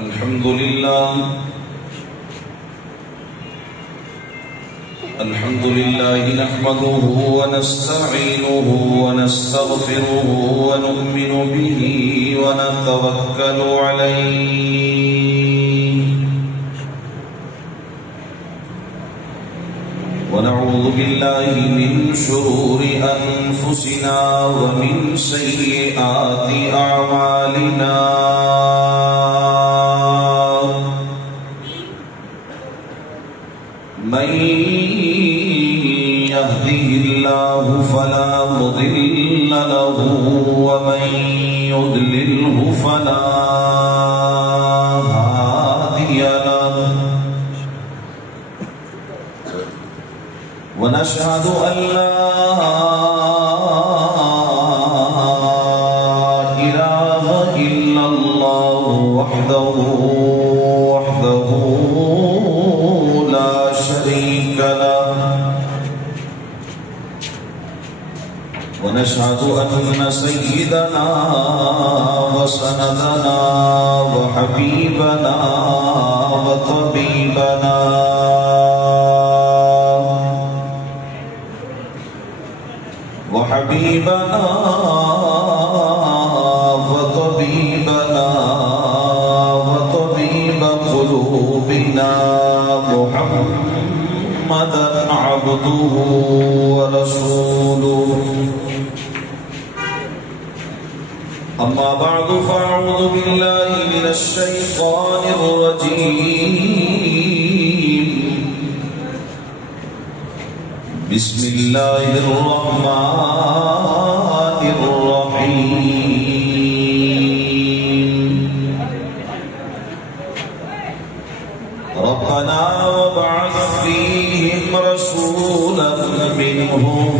الحمد لله نحمده ونستعينه ونستغفره ونؤمن به ونتوكل عليه ونعوذ بالله من شرور أنفسنا ومن سيئات أعمالنا من يهده الله فلا مضل له ومن يضلله فلا هادي له ونشهد أن لا إله إلا الله وحده لا شريك له ونشهد أن سيدنا وسندنا وحبيبنا وطبيبنا وطبيب قلوبنا محمدا عبده ورسوله أما بعد فأعوذ بالله من الشيطان الرجيم بسم الله الرحمن الرحيم ربنا وابعث فيهم رسولا منهم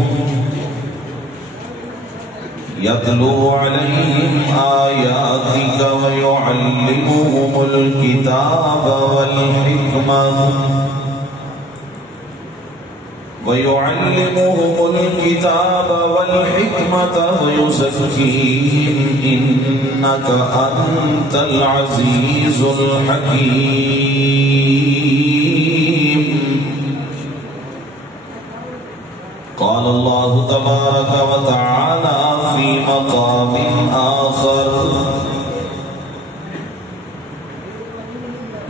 يتلو عليهم آياتك ويعلمهم الكتاب والحكمة ويزكيهم إنك أنت العزيز الحكيم قال الله تبارك وتعالى في مقام آخر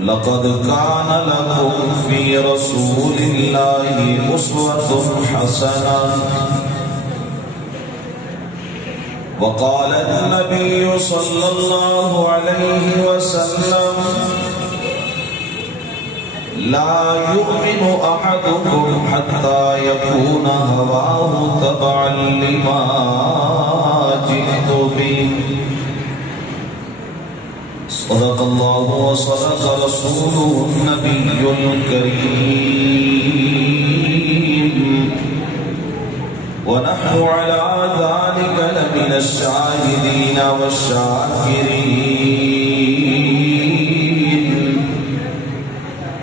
لقد كان لكم في رسول الله أسوة حسنة وقال النبي صلى الله عليه وسلم لا يؤمن أحدكم حتى يكون هواه تبعا لما جئت به صدق الله وصدق رسوله النبي الكريم ونحن على ذلك لمن الشاهدين والشاكرين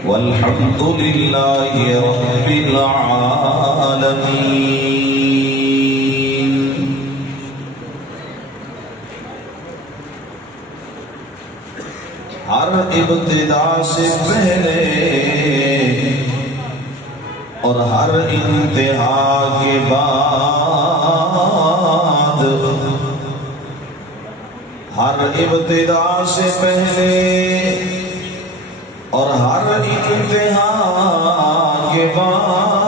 والحمد لله رب العالمين ہر ابتدا سے پہلے اور ہر انتہا کے بعد ہر ابتدا سے پہلے اور ہر انتہا کے بعد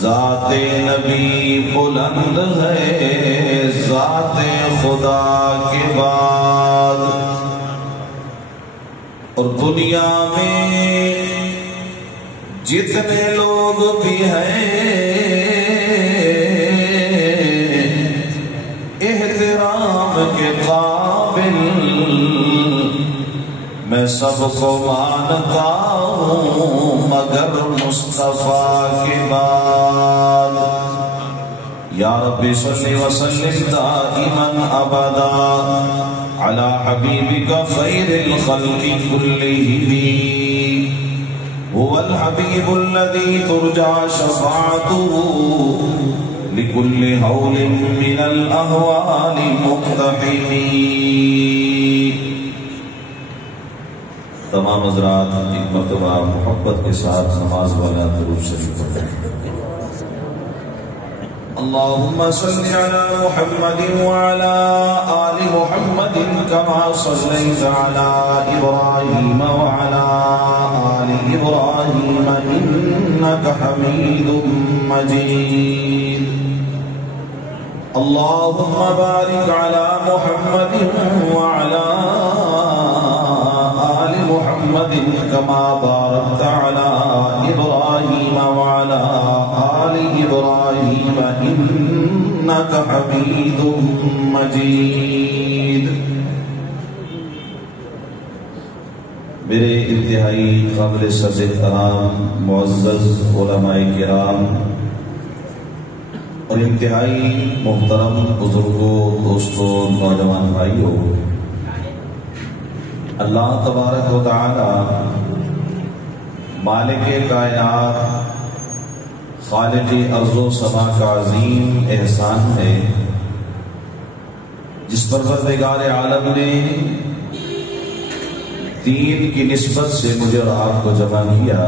ذات نبی بلند ہے ذات خدا کے بعد اور دنیا میں جتنے لوگ بھی ہیں احترام کے قابل میں سب کو مانتا ہوں مگر مصطفیٰ کے بعد یا رب صلی وسلم دائما ابدا على حبيبك خير الخلق كلهم هو الحبيب الذي ترجى شفاعته لكل هول من الأهوال مقتحمين. تمام حضرات ایک مرتبہ محبت کے ساتھ نماز والا درود شریف پڑھیں. اللهم صل على محمد وعلى آل محمد كما صليت على إبراهيم وعلى آل إبراهيم إنك حميد مجيد. اللهم بارك على محمد وعلى آل محمد كما باركت على إبراهيم وعلى آل إبراهيم إنك حميد مجيد. میرے انتہائی قابل صدر احترام معزز علماء کرام اور انتہائی محترم بزرگوں، دوستوں، نوجوان بھائیوں، اللہ تبارک و تعالی مالک کائنات، خالق ارض و سما کا عظیم احسان ہے جس پروردگار عالم نے دین کی نسبت سے مجھے اور آپ کو جمع کیا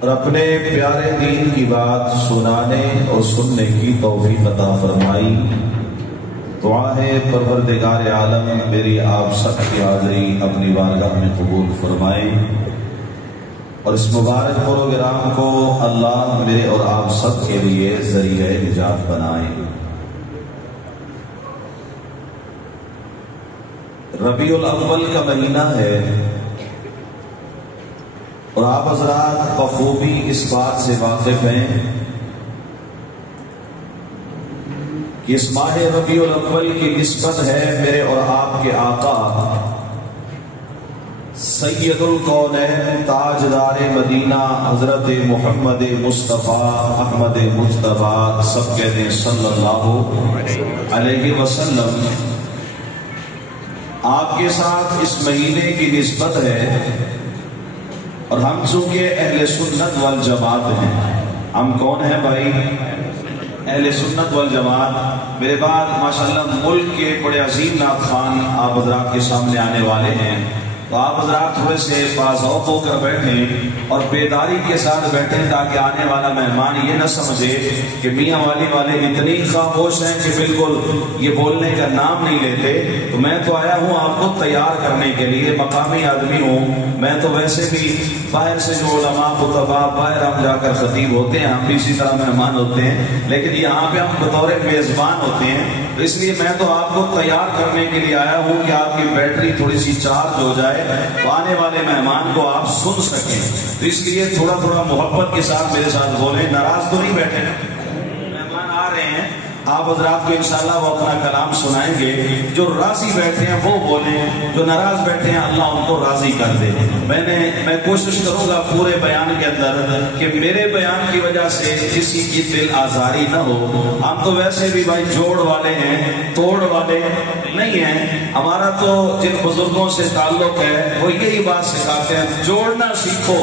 اور اپنے پیارے دین کی بات سنانے اور سننے کی توفیق عطا فرمائی. دعا ہے پروردگار عالم میری آپ سب کی حاضری اپنی بارگاہ میں قبول فرمائے اور اس مبارک پروگرام کو اللہ میرے اور آپ سب کے لیے ذریعہ نجات بنائے. ربیع الاول کا مہینہ ہے اور آپ حضرات بخوبی اس بات سے واقف ہیں کہ اس ماہ ربیع الاول کی نسبت ہے میرے اور آپ کے آقا سید الکونین تاجدار مدینہ حضرت محمد مصطفیٰ احمد مجتبیٰ سب کہتے ہیں صلی اللہ علیہ وسلم. آپ کے ساتھ اس مہینے کی نسبت ہے اور ہم چونکہ اہل سنت والجماعت ہیں. ہم کون ہیں بھائی؟ اہل سنت والجماعت. میرے بعد ماشاءاللہ ملک کے بڑے عظیم نعت خوان آپ حضرات کے سامنے آنے والے ہیں، تو آپ حضرات تھوڑے سے باذوق ہو کر بیٹھیں اور بیداری کے ساتھ بیٹھیں تاکہ آنے والا مہمان یہ نہ سمجھے کہ میاں والی والے اتنی خاموش ہیں کہ بالکل یہ بولنے کا نام نہیں لیتے. تو میں تو آیا ہوں آپ کو تیار کرنے کے لیے، مقامی آدمی ہوں میں. تو ویسے بھی باہر سے جو علماء خطباء باہر ہم جا کر خطیب ہوتے ہیں، ہم بھی اسی طرح مہمان ہوتے ہیں، لیکن یہاں پہ ہم بطور میزبان ہوتے ہیں. تو اس لیے میں تو آپ کو تیار کرنے کے لیے آیا ہوں کہ آپ کی بیٹری تھوڑی سی چارج ہو جائے تو آنے والے مہمان کو آپ سن سکیں. تو اس لیے تھوڑا تھوڑا محبت کے ساتھ میرے ساتھ بولیں. ناراض تو نہیں بیٹھے؟ مہمان آ رہے ہیں، آپ حضرات کو انشاءاللہ وہ اپنا کلام سنائیں گے. جو راضی بیٹھے ہیں وہ بولیں، جو ناراض بیٹھے ہیں اللہ ان کو راضی کر دے. میں کوشش کروں گا پورے بیان کے اندر کہ میرے بیان کی وجہ سے کسی کی دل آزاری نہ ہو. ہم تو ویسے بھی بھائی جوڑ والے ہیں، توڑ والے نہیں ہیں. ہمارا تو جن بزرگوں سے تعلق ہے وہ یہی بات سکھاتے ہیں جوڑنا سیکھو،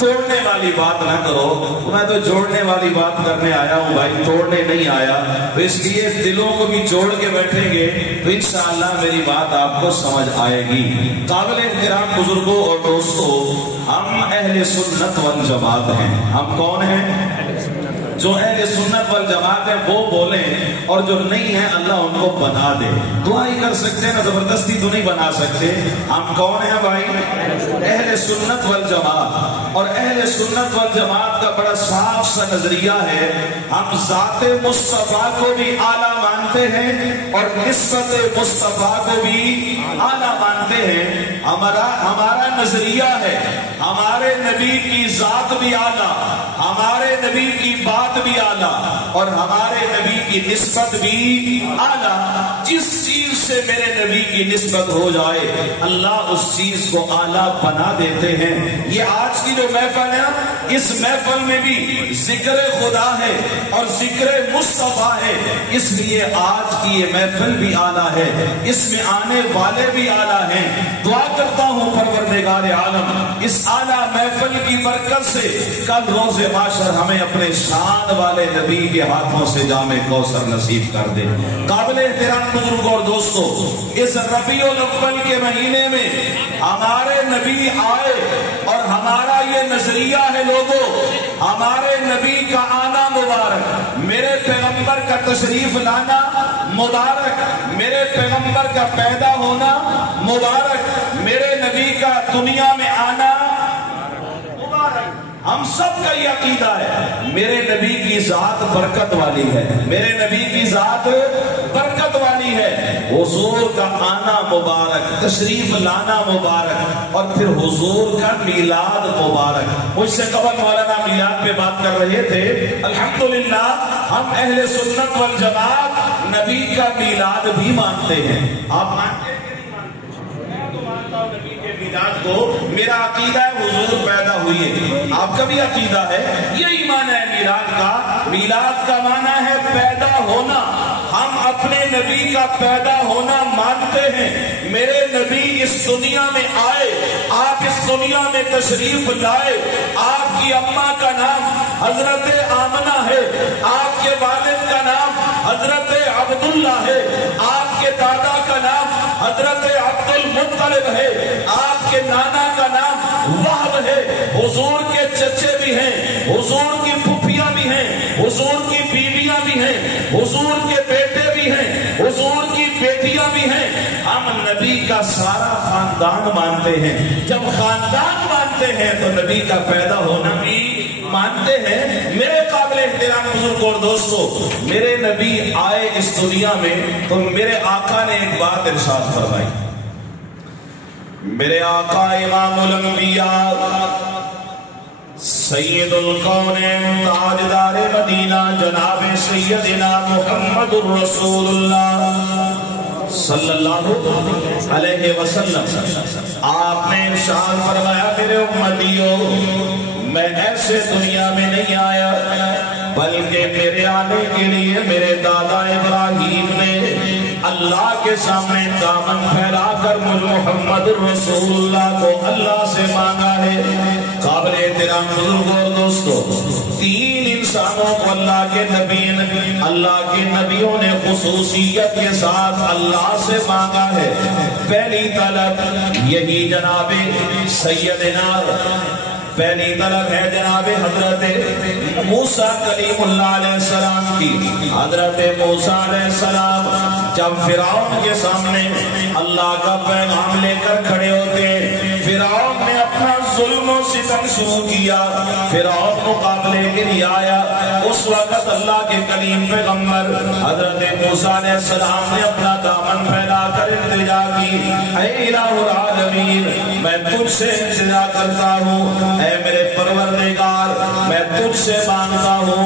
توڑنے والی بات نہ کرو. میں تو جوڑنے والی بات کرنے آیا ہوں بھائی، توڑنے نہیں آیا. تو اس لیے دلوں کو بھی جوڑ کے بیٹھیں گے تو انشاءاللہ میری بات آپ کو سمجھ آئے گی. قابل احترام بزرگوں اور دوستوں، ہم اہل سنت والجماعت ہیں. ہم کون ہیں؟ جو اہل سنت والجماعت ہیں وہ بولیں اور جو نہیں ہیں اللہ ان کو بنا دے. دعا ہی کر سکتے ہیں نا، زبردستی تو نہیں بنا سکتے. ہم کون ہیں بھائی؟ اہل سنت والجماعت. اور اہل سنت والجماعت کا بڑا صاف سا نظریہ ہے، ہم ذات مصطفیٰ کو بھی اعلیٰ مانتے ہیں اور نسبت مصطفیٰ کو بھی اعلیٰ مانتے ہیں. ہمارا نظریہ ہے ہمارے نبی کی ذات بھی اعلیٰ، ہمارے نبی کی بات بھی اعلیٰ اور ہمارے نبی کی نسبت بھی اعلیٰ. جس چیز سے میرے نبی کی نسبت ہو جائے اللہ اس چیز کو اعلیٰ بنا دیتے ہیں. یہ آج کی جو محفل ہے نا اس محفل میں بھی ذکر خدا ہے اور ذکر مصطفیٰ ہے، اس لیے آج کی یہ محفل بھی اعلیٰ ہے، اس میں آنے والے بھی اعلیٰ ہیں۔ دعا کرتا ہوں پروردگار عالم اس اعلیٰ محفل کی برکت سے کل روز محشر ہمیں اپنے شان والے نبی کے ہاتھوں سے جام کوثر نصیب کر دے۔ قابل احترام بزرگوں اور دوستوں، اس ربیع الاول کے مہینے میں ہمارے نبی آئے اور ہمارا یہ نظریہ ہے لوگوں، ہمارے نبی کا آنا مبارک، میرے پیغمبر کا تشریف لانا مبارک، میرے پیغمبر کا پیدا ہونا مبارک، میرے نبی کا دنیا میں آنا مبارک۔ ہم سب کا یہ عقیدہ ہے میرے نبی کی ذات برکت والی ہے، میرے نبی کی ذات برکت والی ہے، حضور کا آنا مبارک، تشریف لانا مبارک، اور پھر حضور کا میلاد مبارک۔ مجھ سے قبل مولانا میلاد پہ بات کر رہے تھے، الحمدللہ ہم اہل سنت والجماعت نبی کا میلاد بھی مانتے ہیں۔ آپ مانتے ہیں کہ نہیں مانتے؟ میں تو مانتا ہوں نبی کے میلاد کو، میرا عقیدہ ہے حضور پیدا ہوئی ہے، آپ کا بھی عقیدہ ہے، یہی معنی ہے میلاد کا۔ میلاد کا معنی ہے پیدا ہونا، ہم اپنے نبی کا پیدا ہونا مانتے ہیں۔ میرے نبی اس دنیا میں آئے، آپ اس دنیا میں تشریف لائے، آپ کی اماں کا نام حضرت آمنہ ہے، آپ کے والد کا نام حضرت عبداللہ ہے، آپ کے دادا کا نام حضرت عبد المطلب ہے، آپ کے نانا کا نام وہب ہے، حضور کے چچے بھی ہیں، حضور کی پھپھیاں بھی ہیں، حضور کی بیویاں بھی ہیں، حضور کے بیٹے بھی ہیں، حضور کی بیٹیاں بھی ہیں۔ ہم نبی کا سارا خاندان مانتے ہیں، جب خاندان مانتے ہیں تو نبی کا پیدا ہونا بھی مانتے ہیں۔ میرے قابل احترام بزرگوں اور دوستوں، میرے نبی آئے اس دنیا میں تو میرے آقا نے ایک بات ارشاد فرمائی، میرے آقا امام الانبیاء سید القونین تاجدار مدینہ جناب سیدنا محمد الرسول اللہ صلی اللہ علیہ وسلم، آپ نے ارشاد فرمایا میرے امتیوں، میں ایسے دنیا میں نہیں آیا بلکہ میرے آنے کے لیے میرے دادا ابراہیم نے اللہ کے سامنے دامن پھیلا کر مجھ محمد الرسول اللہ کو اللہ سے مانگا ہے۔ قابل احترام بزرگوں اور دوستوں، تین انسانوں کو اللہ کے نبیوں نے خصوصیت کے ساتھ اللہ سے مانگا ہے۔ پہلی طلب یہی جناب سیدنا، پہلی طلب ہے جناب حضرت موسیٰ کلیم اللہ علیہ السلام کی۔ حضرت موسیٰ علیہ السلام جب فرعون کے سامنے اللہ کا پیغام لے کر کھڑے ہوتے، فرعون نے اپنا ظلم و ستم شروع کیا، فرعون مقابلے کے لیے آیا، اس وقت اللہ کے کلیم پیغمبر حضرت موسیٰ علیہ السلام نے اپنا دامن پھیلا کر التجا کی، اے الہ العالمین میں تجھ سے التجا کرتا ہوں، اے میرے پروردگار میں تجھ سے مانگتا ہوں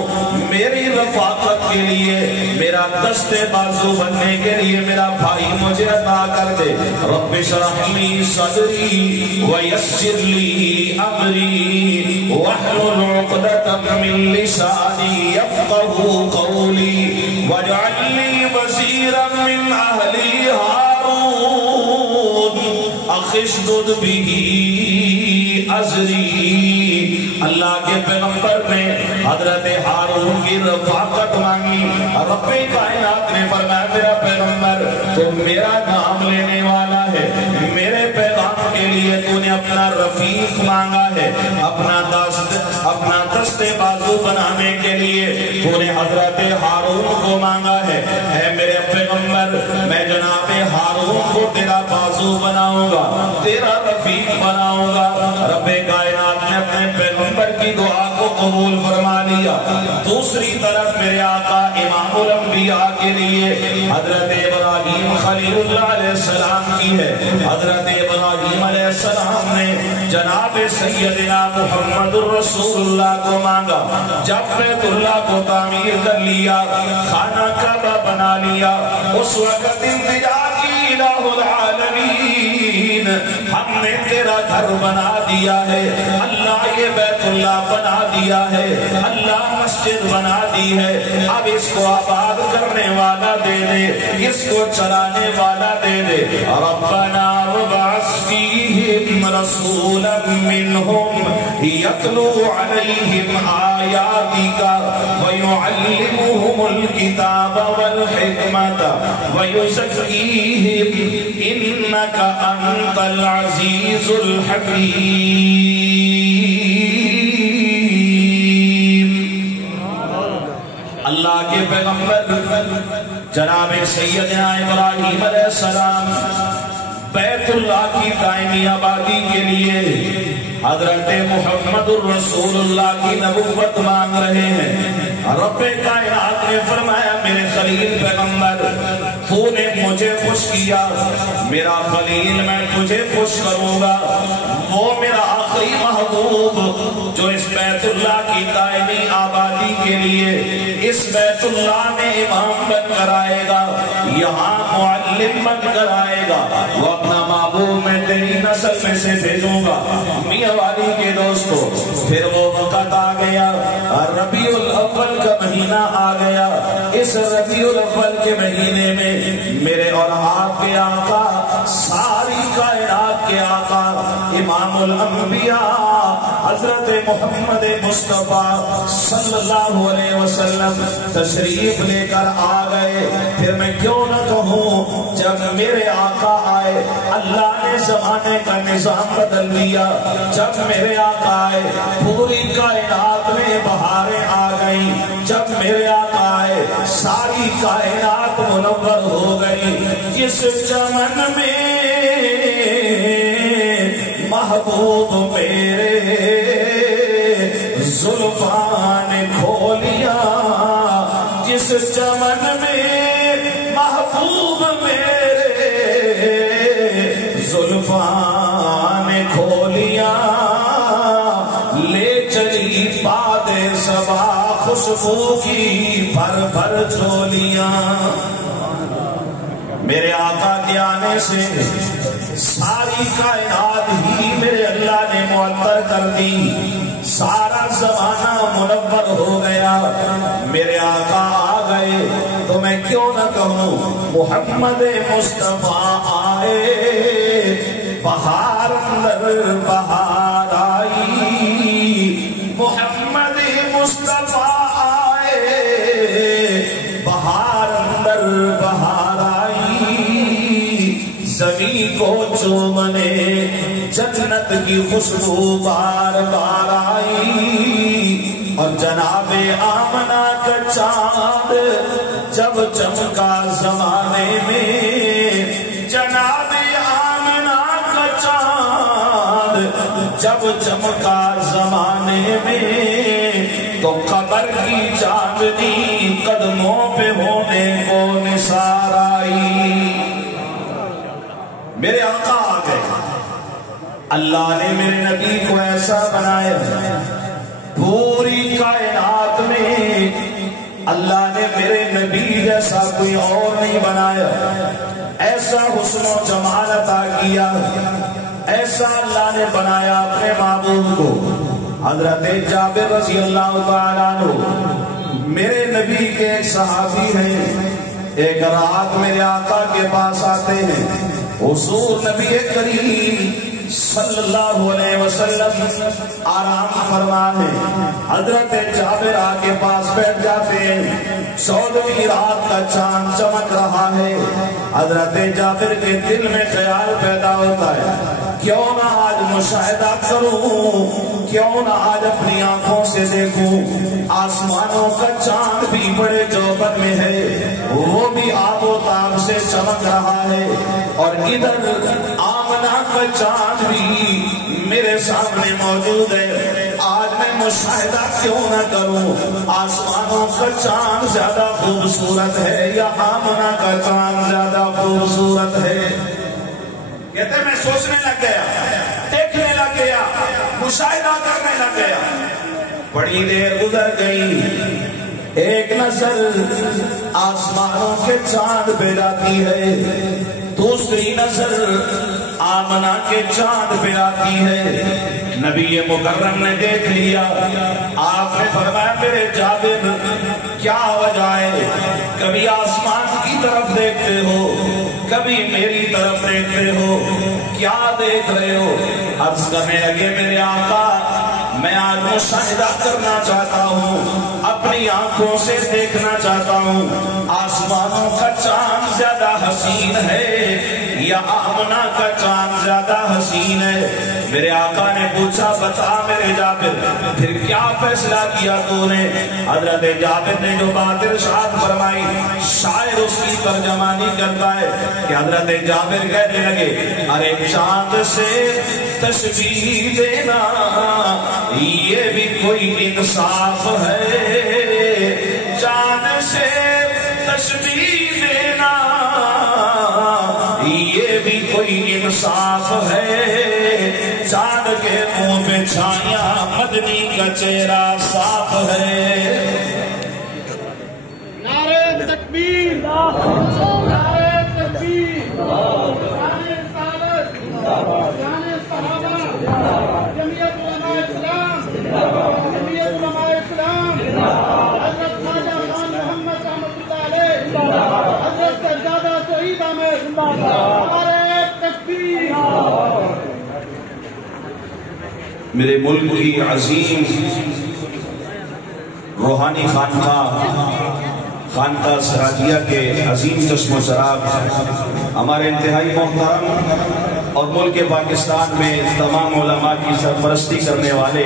میری رفاقت کے لیے، میرا دست بازو بننے کے لیے میرا بھائی مجھے عطا کر دے۔ رب اشرح لی صدری ویسر لی امری واحلل عقدۃ من لسانی یفقهوا قولی واجعل لی وزیرا من اہلی ہارون اخی اشدد بہ ازری۔ اللہ کے پیغمبر نے حضرت ہارون کی رفاقت مانگی، رب کائنات نے فرمایا میرا پیغمبر تو میرا نام لینے والا ہے، میرے پیغام کے لیے تو نے اپنا رفیق مانگا ہے، اپنا دست بازو بنانے کے لیے تو نے حضرت ہارون کو مانگا ہے۔ اے میرے پیغمبر میں جناب ہارون کو تیرا بازو بناؤں گا، تیرا رفیق بناؤں گا۔ رب کائنات نے اپنے پیغمبر کی دعا کو قبول فرما لیا۔ دوسری طرف میرے آقا امام الانبیاء کے لیے حضرت ابراہیم خلیل اللہ علیہ السلام کی ہے۔ حضرت ابراہیم علیہ السلام نے جناب سیدنا محمد الرسول اللہ کو مانگا۔ جب بیت اللہ کو تعمیر کر لیا، خانہ کعبہ بنا لیا، اس وقت التجا کی الہ العالمین ہم نے تیرا گھر بنا دیا ہے، اللہ یہ بیت اللہ بنا دیا ہے، اللہ مسجد بنا دی ہے، اب اس کو آباد کرنے والا دے دے، اس کو چلانے والا دے دے۔ ربنا وابعث فیہم رسولا منہم یتلو علیہم آیاتک ویعلمہم الکتاب والحکمت ویزکیہم انک انت العزیز الحکیم۔ اللہ کے پیغمبر جناب سیدنا ابراہیم علیہ السلام بیت اللہ کی دائمی آبادی کے لیے حضرت محمد الرسول اللہ کی نبوت مانگ رہے ہیں۔ رب کائنات نے فرمایا میرے خلیل پیغمبر تو نے مجھے خوش کیا، میرا خلیل میں تجھے خوش کروں گا، وہ میرا آخری محبوب جو اس بیت اللہ کی دائمی آبادی کے لیے اس بیت اللہ میں امام بن کر آئے گا، یہاں معلم بن کر آئے گا، وہ اپنا محبوب میں تیری نسل میں سے بھیجوں گا۔ میاں والی کے دوستو پھر وہ وقت آ گیا، ربیع الاول کا مہینہ آ گیا۔ اس ربیع الاول کے مہینے میں میرے اور آپ کے آقا، ساری کائنات کے آقا، امام الانبیاء حضرت محمد مصطفیٰ صلی اللہ علیہ وسلم تشریف لے کر آ گئے۔ پھر میں کیوں نہ کہوں جب میرے آقا آئے اللہ نے زمانے کا نظام بدل دیا۔ جب میرے آقا آئے پوری کائنات میں بہاریں آ گئی، جب میرے آقا آئے ساری کائنات منور ہو گئی۔ جس چمن میں محبوب میرے زلفاں نے کھولیا، جس چمن میں محبوب میرے زلفاں نے کھولیا، لے چلی باد صبا خوشبو کی بھر بھر جھولیاں۔ میرے آقا کے آنے سے ساری کائنات ہی میرے اللہ نے معطر کر دی، سارا زمانہ منور ہو گیا۔ میرے آقا آ گئے تو میں کیوں نہ کہوں محمد مصطفیٰ آئے، بہار اندر بہار آئی، محمد مصطفیٰ آئے، بہار اندر بہار آئی، زمین کو چومنے جنت کی خوشبو بار بار آئی، اور جناب آمنہ کا چاند جب چمکا زمانے میں، جناب آمنہ کا چاند جب چمکا زمانے میں، تو قبر کی چاندنی قدموں پہ ہونے کو نثار آئی۔ میرے آقا آ گئے، اللہ نے میرے نبی کو ایسا بنایا، پوری کائنات میں اللہ نے میرے نبی جیسا کوئی اور نہیں بنایا، ایسا حسن و جمال عطا کیا، ایسا اللہ نے بنایا اپنے محبوب کو۔ حضرت جابر رضی اللہ تعالیٰ عنہ میرے نبی کے ایک صحابی ہیں، ایک رات میرے آقا کے پاس آتے ہیں، حضور نبی کریم صلی اللہ علیہ وسلم آرام فرما ہے، حضرت جابر آگے پاس بیٹھ جاتے ہیں، 14ویں رات کا چاند چمک رہا ہے، حضرت جابر کے دل میں خیال پیدا ہوتا ہے کیوں نہ آج مشاہدہ کروں، کیوں نہ آج اپنی آنکھوں سے دیکھوں، آسمانوں کا چاند بھی بڑے جوبن میں ہے، وہ بھی آب و تاب سے چمک رہا ہے، اور ادھر آمنہ کا چاند بھی میرے سامنے موجود ہے، آج میں مشاہدہ کیوں نہ کروں، آسمانوں کا چاند زیادہ خوبصورت ہے یا آمنہ کا چاند زیادہ خوبصورت ہے؟ کہتے ہیں میں سوچنے لگ گیا، دیکھنے لگ گیا، مشاہدہ کرنے لگ گیا، بڑی دیر گزر گئی، ایک نظر آسمانوں کے چاند پہ جاتی ہے دوسری نظر آمنہ کے چاند پہ آتی ہے، نبی مکرم نے دیکھ لیا، آپ نے فرمایا میرے جابر کیا وجہ ہے؟ کبھی آسمان کی طرف دیکھتے ہو، کبھی میری طرف دیکھتے ہو، کیا دیکھ رہے ہو؟ عرض کرنے لگے میرے آقا میں آج مشاہدہ کرنا چاہتا ہوں، اپنی آنکھوں سے دیکھنا چاہتا ہوں آسمانوں کا چاند زیادہ حسین ہے یا آمنہ کا چاند زیادہ حسین ہے؟ میرے آقا نے پوچھا بتا میرے جابر پھر کیا فیصلہ کیا تو نے؟ حضرت جابر نے جو بات ارشاد فرمائی شاعر اس کی ترجمانی کرتا ہے کہ حضرت جابر کہنے لگے ارے چاند سے تشبیہ دینا یہ بھی کوئی انصاف ہے، چاند سے تشبیہ دینا یہ بھی کوئی انصاف ہے، چاند کے منہ پہ چھائیاں مدنی کا چہرہ صاف ہے۔ نعرہ تکبیر، نعرہ تکبیر، جان سعادت، جان صحابہ، جمعیت علماء اسلام، جمعیت علماء اسلام، حضرت خواجہ خان محمد رحمۃ اللہ علیہ، حضرت سجادہ سعید احمد، نعرہ تکبیر۔ میرے ملک کی عظیم روحانی خانقاہ سراجیہ کے عظیم چشم و چراغ ہمارے انتہائی محترم اور ملک پاکستان میں تمام علماء کی سرپرستی کرنے والے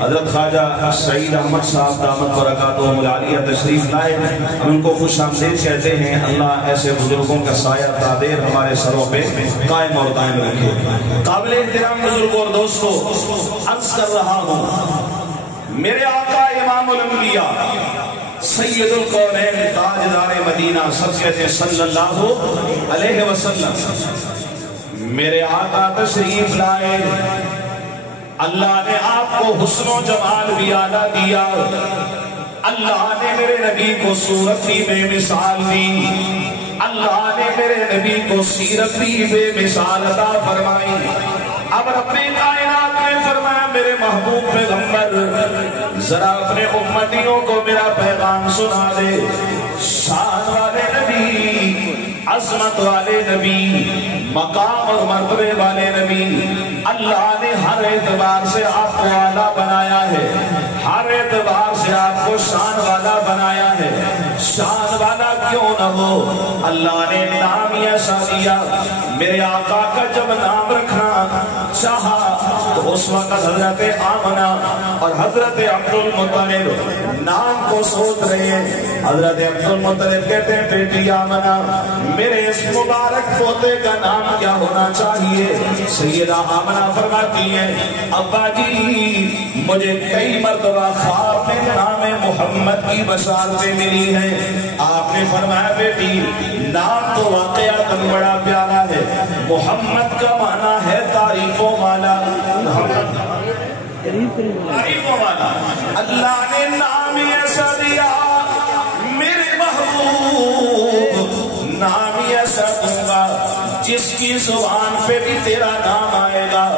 حضرت خواجہ سعید احمد صاحب دامت برکاتہم العالیہ تشریف لائے، ہم ان کو خوش آمدید کہتے ہیں۔ اللہ ایسے بزرگوں کا سایہ تادیر ہمارے سروں پہ قائم اور دائم رکھے۔ قابل احترام بزرگوں اور دوستو، عرض کر رہا ہوں میرے آقا امام الانبیاء سید القونین تاجدار مدینہ سب کہتے ہیں صلی اللہ علیہ وسلم، میرے آقا تشریف لائے، اللہ نے آپ کو حسن و جمال بھی اعلیٰ دیا، اللہ نے میرے نبی کو صورت بھی بے مثال دی، اللہ نے میرے نبی کو سیرت بھی بے مثال عطا فرمائی۔ اب رب کائنات نے فرمایا میرے محبوب پیغمبر ذرا اپنے امتیوں کو میرا پیغام سنا دے، شان والے نبی، عظمت والے نبی، مقام اور مرتبے والے نبی، اللہ نے ہر اعتبار سے آپ کو اعلیٰ بنایا ہے، ہر اعتبار سے آپ کو شان والا بنایا ہے۔ شان والا کیوں نہ ہو، اللہ نے نام ایسا دیا، میرے آقا کا جب نام رکھنا چاہا تو اس وقت حضرت آمنہ اور حضرت عبد المطلب نام کو سوچ رہے ہیں۔ حضرت عبد المطلب کہتے ہیں بیٹی آمنہ میرے اس مبارک پوتے کا نام کیا ہونا چاہیے؟ سیدہ آمنہ فرماتی ہیں ابا جی مجھے کئی مرتبہ خواب میں نام محمد کی بشارتیں ملی ہیں، آپ نے فرمایا بیٹی نام تو واقعات بڑا پیارا ہے، محمد کا معنی ہے تعریفوں والا، تعریفوں والا، اللہ نے نام ایسا دیا میرے محبوب، نام ایسا دوں گا جس کی زبان پہ بھی تیرا نام آئے گا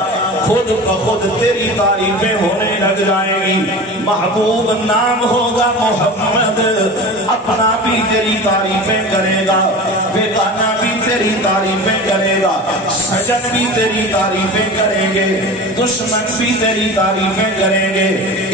خود بخود تیری تعریفیں ہونے لگ جائیں گی۔ محبوب نام ہوگا محمد، اپنا بھی تیری تعریفیں کرے گا، بیگانہ بھی تیری تعریفیں کرے گا، سجن بھی تیری تعریفیں کریں گے، دشمن بھی تیری تعریفیں کریں گے،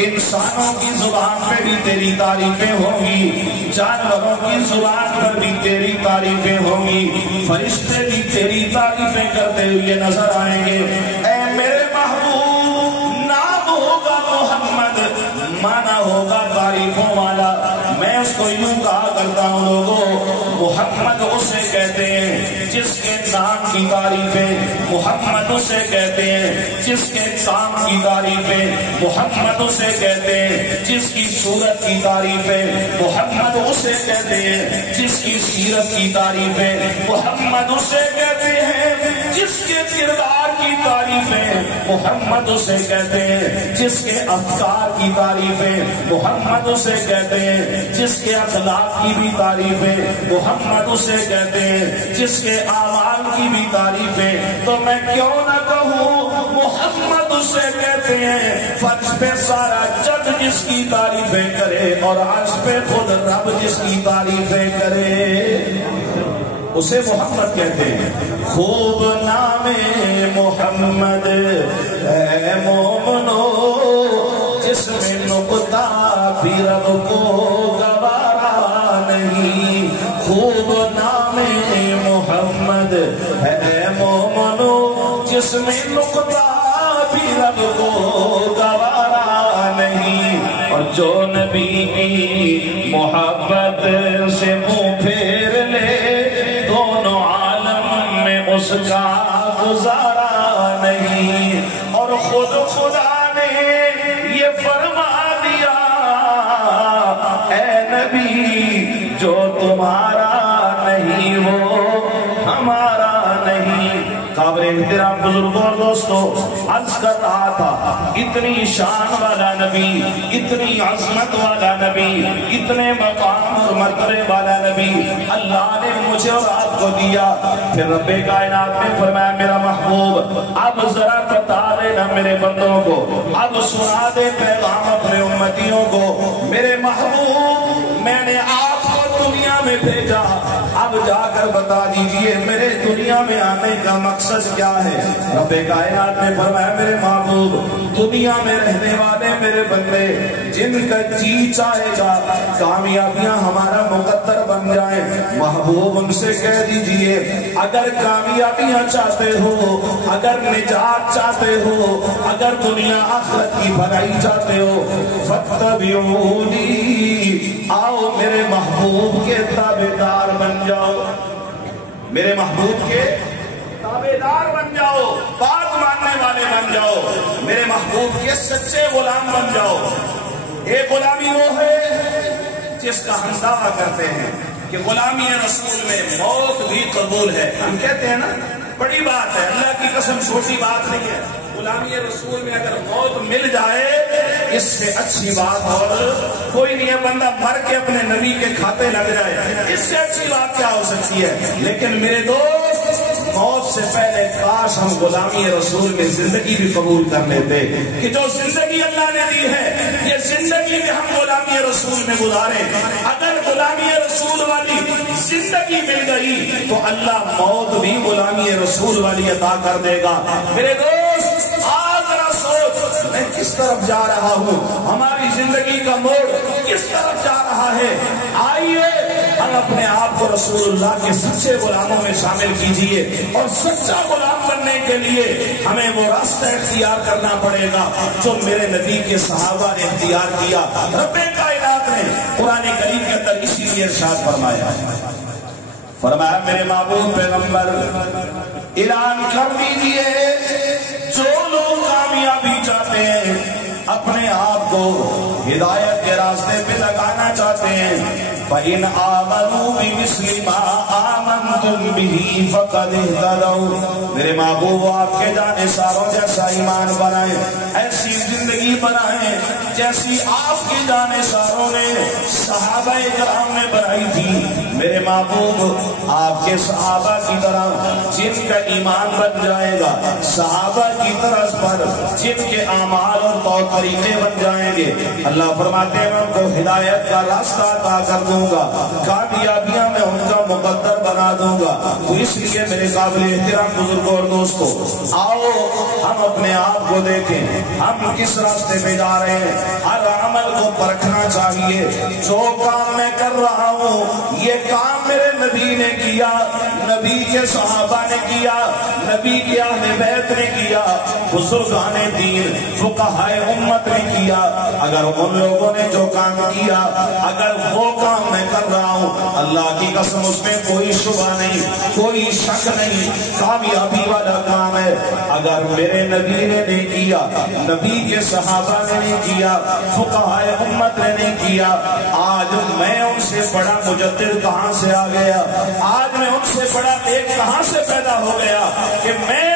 انسانوں کی زبان پہ بھی تیری تعریفیں ہوں گی، جانوروں کی زبان پر بھی تیری تعریفیں ہوں گی، فرشتے بھی تیری تعریفیں کرتے ہوئے نظر آئیں گے۔ اے میرے محبوب نام ہوگا محمد، مانا ہوگا تعریفوں والا۔ میں اس کو یوں کہا کرتا ہوں لوگوں محمد اسے کہتے ہیں جس کے نام کی تعریفیں، محمد اسے کہتے ہیں جس کے کام کی تعریفیں، محمد اسے کہتے ہیں جس کی صورت کی تعریفیں، محمد اسے کہتے ہیں جس کی سیرت کی تعریفیں، محمد اسے کہتے ہیں جس کے کردار کی تعریفیں محمد اسے کہتے ہیں، جس کے افکار کی تعریفیں محمد اسے کہتے ہیں، جس کے اخلاق کی بھی تعریفیں محمد اسے کہتے ہیں، جس کے اعمال کی بھی تعریفیں تو میں کیوں نہ کہوں محمد اسے کہتے ہیں۔ فرش پہ سارا جگ جس کی تعریفیں کرے اور عرش پہ خود رب جس کی تعریفیں کرے اسے محمد کہتے ہیں۔ خوب نام محمد اے مومنو جس میں نقطہ بھی رب کو گوارا نہیں، خوب نام محمد اے مومنو جس میں نقطہ بھی رب کو گوارا نہیں، اور جو نبی کی محبت سے منہ پھیر لے دونوں عالم میں اس کا گزارا نہیں، اور خود خدا نے یہ فرما دیا اے نبی جو تمہارا نہیں وہ ہمارا نہیں۔ قابل احترام بزرگوں اور دوستوں، عرض کر رہا تھا اتنی شان والا نبی، اتنی عظمت والا نبی، اتنے مقام اور مرتبے والا نبی اللہ نے مجھے اور آپ کو دیا۔ پھر رب کائنات نے فرمایا میرا محبوب اب ذرا بتا دینا میرے بندوں کو، اب سنا دے پیغام اپنے امتیوں کو، میرے محبوب میں نے آپ کو دنیا میں بھیجا، اب جا کر بتا دیجئے میرے دنیا میں آنے کا مقصد کیا ہے۔ رب کائنات نے فرمایا میرے محبوب دنیا میں رہنے والے میرے بندے جن کا جی چاہے گا کامیابیاں ہمارا مقدر بن جائیں، محبوب ان سے کہہ دیجئے اگر کامیابیاں چاہتے ہو، اگر نجات چاہتے ہو، اگر دنیا آخرت کی بھلائی چاہتے ہو فاتبعونی، آؤ میرے محبوب کے تابعدار بن جاؤ، میرے محبوب کے تابعدار بن جاؤ، بات ماننے والے بن جاؤ، میرے محبوب کے سچے غلام بن جاؤ۔ ایک غلامی وہ ہے جس کا ہم دعویٰ کرتے ہیں کہ غلامی رسول میں موت بھی قبول ہے، ہم کہتے ہیں نا بڑی بات ہے، اللہ کی قسم چھوٹی بات نہیں ہے، غلامی رسول میں اگر موت مل جائے اس سے اچھی بات اور کوئی نہیں ہے، بندہ مر کے اپنے نبی کے کھاتے لگ جائے اس سے اچھی بات کیا ہو سکتی ہے۔ لیکن میرے دوست موت سے پہلے کاش ہم غلامی رسول میں زندگی بھی قبول کر لیتے کہ جو زندگی اللہ نے دی ہے یہ زندگی میں ہم غلامی رسول میں گزارے۔ اگر غلامی رسول والی زندگی مل گئی تو اللہ موت بھی غلامی رسول والی عطا کر دے گا۔ میرے دوست میں کس طرف جا رہا ہوں، ہماری زندگی کا موڑ کس طرف جا رہا ہے، آئیے ہم اپنے آپ کو رسول اللہ کے سچے غلاموں میں شامل کیجئے، اور سچا غلام بننے کے لیے ہمیں وہ راستہ اختیار کرنا پڑے گا جو میرے نبی کے صحابہ نے اختیار کیا۔ رب کائنات نے قرآن کریم کے اندر اسی لیے ارشاد فرمایا میرے محبوب پیغمبر اعلان کر دیجئے جو لوگ کامیابی چاہتے ہیں، اپنے آپ کو ہدایت کے راستے پہ لگانا چاہتے ہیں، فَإِنْ آمَنُوا بِمِثْلِ مَا آمَنْتُمْ بِهِ فَقَدِ اهْتَدَوْا، میرے محبوب آپ کے جانے ساروں جیسا ایمان بنائیں، ایسی زندگی بنائیں جیسی آپ کی جانے ساروں نے صحابہ کرام نے بنائی تھی۔ میرے محبوب آپ کے صحابہ کی طرح جن کا ایمان بن جائے گا، صحابہ کی طرز پر جن کے اعمال اور طور طریقے بن جائیں گے، اللہ فرماتے ہیں میں ان کو ہدایت کا راستہ عطا کر دوں گا، کامیابیاں میں ان کا مقدر بنا دوں گا۔ تو اس لیے میرے قابل احترام بزرگوں اور دوستوں، آؤ ہم اپنے آپ کو دیکھیں ہم کس راستے پہ جا رہے ہیں۔ ہر عمل کو پرکھنا چاہیے، جو کام میں کر رہا ہوں یہ کام میرے نبی نے کیا، نبی کے صحابہ نے کیا، نبی کے اہل بیت نے کیا، بزرگان دین فقہائے امت نے کیا۔ اگر ان لوگوں نے جو کام کیا اگر وہ کام میں کر رہا ہوں اللہ کی قسم اس میں کوئی شبہ نہیں، کوئی شک نہیں، کامیابی والا کام ہے۔ اگر میرے نبی نے نہیں کیا، نبی کے صحابہ نے نہیں کیا، فقہائے امت نے نہیں کیا، آج میں ان سے بڑا مجدد کہاں سے آ گیا؟ آج میں ان سے بڑا ایک کہاں سے پیدا ہو گیا کہ میں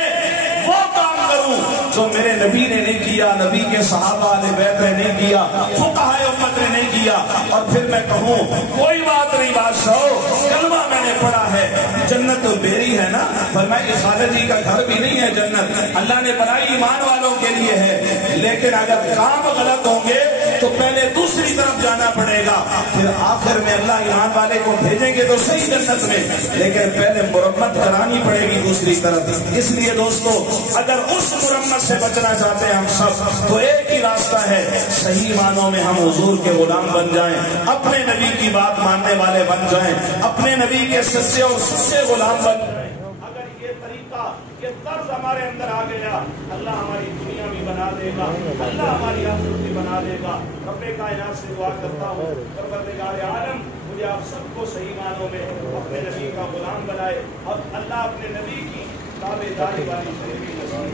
وہ کام کروں جو میرے نبی نے نہیں کیا، نبی کے صحابہ اہل بیت نے نہیں کیا، فقہائے امت نے نہیں کیا، اور پھر میں کہوں کوئی بات نہیں بادشاہ، کلمہ میں نے پڑھا ہے، جنت تو میری ہے نا؟ فرمایا خالد جی کا گھر بھی نہیں ہے جنت، اللہ نے بنائی ایمان والوں کے لیے ہے، لیکن اگر کام غلط ہوں گے تو پہلے دوسری طرف جانا پڑے گا، پھر آخر میں اللہ ایمان والے کو بھیجیں گے تو صحیح جنت میں، لیکن پہلے مرمت کرانی پڑے گی دوسری طرف۔ اس لیے دوستو اگر اس مرمت سے بچنا چاہتے ہیں ہم سب تو ایک ہی راستہ ہے، صحیح معنوں میں ہم حضور کے غلام بن جائیں، اپنے نبی کی بات ماننے والے بن جائیں، اپنے نبی کے سچے اور سچے غلام بن جائیں۔ اگر یہ طریقہ، یہ طرز ہمارے اندر آ گیا، اللہ ہماری دنیا بھی بنا دے گا، اللہ ہماری آخرت بھی بنا دے گا۔ رب کائنات سے دعا کرتا ہوں پروردگار عالم مجھے آپ سب کو صحیح معنوں میں اپنے نبی کا غلام بنائے، اور اللہ اپنے نبی کی تابعداری والی زندگی نصیب